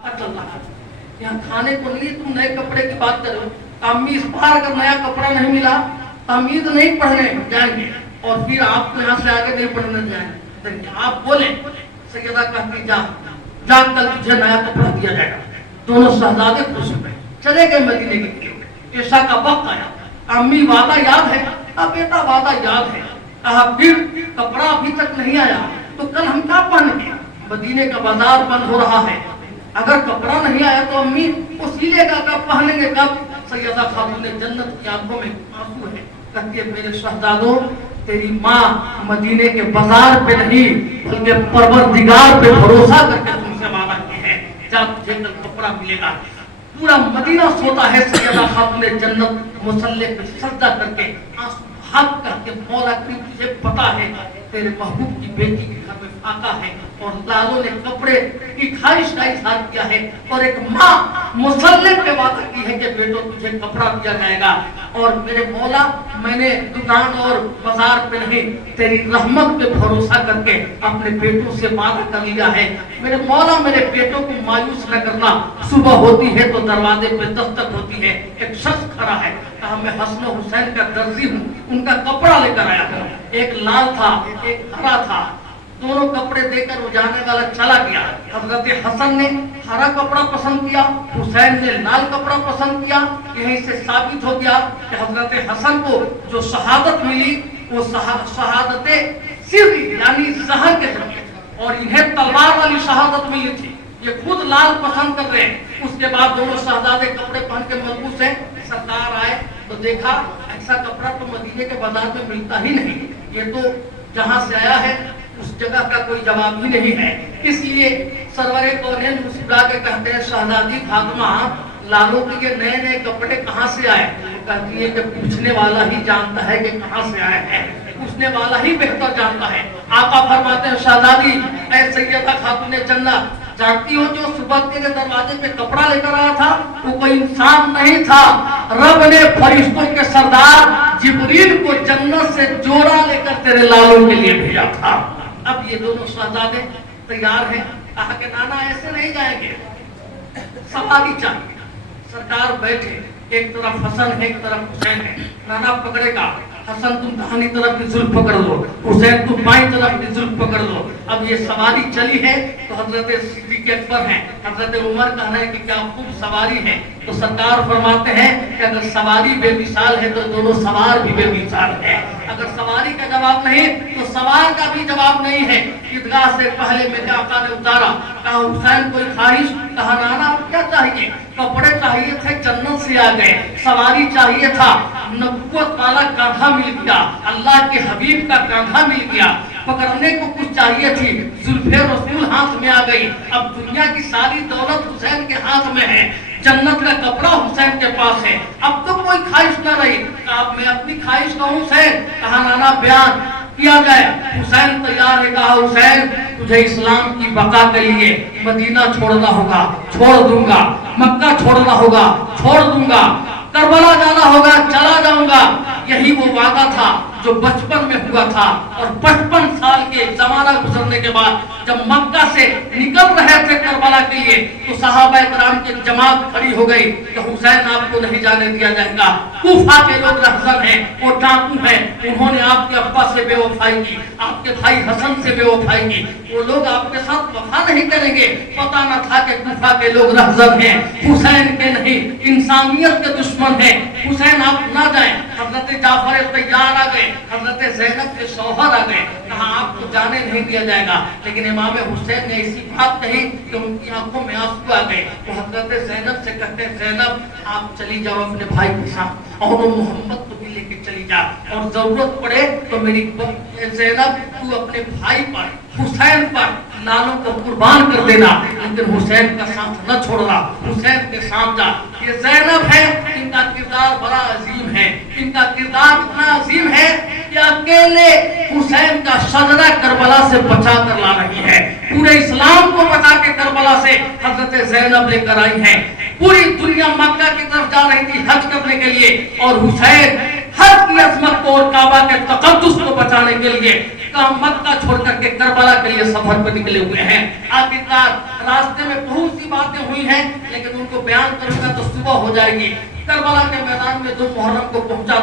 यहाँ खाने को नहीं, तुम नए कपड़े की बात करो। अम्मी इस बार अगर नया कपड़ा नहीं मिला तमीज नहीं पढ़ने जाएंगे और फिर आपको यहाँ से आगे नहीं पढ़ने जाएंगे। आप बोले सैयदा कहती जा जा कल तुझे नया कपड़ा दिया जाएगा। दोनों शहजादे खुश हुए, चले गए मदीने के लिए। ऐसा का वक्त आया, अम्मी वादा याद है? अब बेटा वादा याद है। कहा फिर कपड़ा अभी तक नहीं आया तो कल हम क्या पहनेंगे? मदीने का बाजार बंद हो रहा है, अगर कपड़ा नहीं आया तो अम्मी वो सिलेगा कब, पहनेंगे कब? सैयदा खातून जन्नत की आंखों में आंसू है, कहती है मेरे शहजादों तेरी माँ मदीने के बाजार पे नहीं बल्कि परवरदिगार पे भरोसा करके तुमसे वादा की है, जब तुझे कल कपड़ा मिलेगा। पूरा मदीना सोता है, सैयदा खातून जन्नत मुसल्ले पे सजदा करके आंसू भाग करके मौला करीम तुझे पता है तेरे महबूब की बेटी के घर में फाका है और लालों ने कपड़े की ख्वाहिश का इजहार किया है और एक माँ मुसल्ले पे वादा की है कि बेटो तुझे कपड़ा दिया जाएगा। और मेरे मौला मैंने दुकान और बाजार पे नहीं तेरी रहमत पे भरोसा करके अपने बेटों से वादा कर लिया है। मेरे मौला मेरे बेटों को मायूस न करना, सुबह होती है तो दरवाजे पे दस्तक होती है, एक शख्स खड़ा है, कहा मैं हसन हुसैन का दर्जी हूँ, उनका कपड़ा लेकर आया हूँ। एक लाल था एक हरा था, दोनों कपड़े देकर वो जाने वाला चला गया। हजरत हसन ने हरा कपड़ा पसंद किया, हुसैन ने लाल कपड़ा पसंद किया। यहीं से साबित हो गया कि हजरत हसन को जो शहादत मिली वो शहादत सिर्री यानी जहर के जरिए, और इन्हें तलवार वाली शहादत मिली थी। ये खुद लाल पसंद कर रहे हैं। उसके बाद दोनों शहजादे कपड़े पहन के मलबूस हैं। सरकार आए तो देखा ऐसा कपड़ा तो मदीने के बाजार में मिलता ही नहीं, ये तो जहाँ से आया है उस जगह का कोई जवाब ही नहीं है। इसलिए सरवरे कौनैन मुस्कुरा के कहते हैं शहजादी फातिमा लालों के ये नए नए कपड़े कहाँ से आए? कहती है कि पूछने वाला ही जानता है कि कहाँ से आए हैं, पूछने वाला ही बेहतर जानता है। आका फरमाते हैं शहजादी ऐ सैयदा खातून जन्नत जानती हो जो सुबह तेरे दरवाजे पे कपड़ा लेकर आया था वो कोई इंसान नहीं था, रब ने फरिश्तों के सरदार जिब्रील को जन्नत से जोड़ा लेकर तेरे लालों के लिए भेजा था। अब ये दोनों शहजादे तैयार हैं, कहा कि नाना ऐसे नहीं जाएंगे, सवारी चाहिए। सरकार बैठे, एक तरफ हसन है एक तरफ हुसैन है। नाना पकड़ेगा, हसन तुम दाहिनी तरफ की जुल्फ पकड़ लो, हुसैन तुम बाईं तरफ की जुल्फ पकड़ लो। अब ये सवारी चली है तो हजरत सिद्दीक अकबर हैं, हजरत उमर कहना है कि क्या खूब सवारी है। तो सरकार फरमाते हैं कि अगर सवारी बेमिसाल है तो दोनों सवार भी बेमिसाल है। अगर सवारी का जवाब नहीं तो सवार का भी जवाब नहीं है। ईदगाह से पहले मेरे आका ने उतारा, कहा हुसैन कोई ख्वाहिश? कहा नाना क्या चाहिए? कपड़े चाहिए थे, जन्नत से आ गए। सवारी चाहिए था, नबूवत वाला कांधा मिल गया, अल्लाह के हबीब का कांधा मिल गया। पकड़ने को कुछ चाहिए थी, जुल्फे रसूल हाथ में आ गई। अब दुनिया की सारी दौलत हुसैन के हाथ में है, जन्नत का कपड़ा हुसैन के पास है, अब तो कोई ख्वाहिश न रही। कहा मैं अपनी ख्वाहिश कहूँ हुसैन? कहा नाना बयान किया जाए। हुसैन तैयार है, कहा हुसैन तुझे इस्लाम की बका के लिए मदीना छोड़ना होगा, छोड़ दूंगा, मक्का छोड़ना होगा, छोड़ दूंगा, करबला जाना होगा, चला जाऊंगा। यही वो वादा था जो बचपन में हुआ था। और 55 साल के जमाना गुजरने के बाद जब मक्का से निकल रहे थे करबला के लिए तो सहाबा किराम की जमात खड़ी हो गई कि हुसैन आपको नहीं जाने दिया जाएगा। कूफा के लोग रहसन हैं, वो डाकू हैं, उन्होंने आपके अब्बा से बेवफाई की, आपके भाई हसन से बेवफाई की, वो लोग आपके साथ वफा नहीं करेंगे। पता न था कि कूफा के लोग रहसन हैं, हुसैन के नहीं, इंसानियत के दुश्मन हैं। हुसैन आप ना जाएं। हजरत जाफर तैयार आ गए, हजरत ज़ैनब के शौहर आ गए, कहा आपको जाने नहीं दिया जाएगा। लेकिन इमाम हुसैन ने ऐसी बात कही कि उनकी आंखों में आंसू आ गए। तो हजरत ज़ैनब से कहते हैं ज़ैनब आप चली जाओ अपने भाई के साथ और मोहम्मद को भी लेके चली जा, और जरूरत पड़े तो मेरी ज़ैनब तू अपने भाई पर हुसैन पर लालों को कुर्बान कर देना, लेकिन हुसैन का साथ न छोड़ना, हुसैन के साथ जा। ये ज़ैनब है, इनका किरदार बड़ा अजीम है, इनका किरदार इतना अजीम है कि अकेले हुसैन का शजरा करबला से बचा कर ला रही है। पूरे इस्लाम को बचा के करबला से हजरत ज़ैनब लेकर आई है। पूरी दुनिया मक्का की तरफ जा रही थी हज करने के लिए, और हुसैन हज की अजमत को और काबा के तकद्दुस को बचाने के लिए मक्का छोड़ करके करबला के लिए सफर पर निकले हुए हैं। आखिरकार रास्ते में बहुत सी बातें हुई ہیں لیکن ان کو بیان کروں گا تو صبح ہو جائے گی. کربلا کے میدان میں 2 محرم کو پہنچا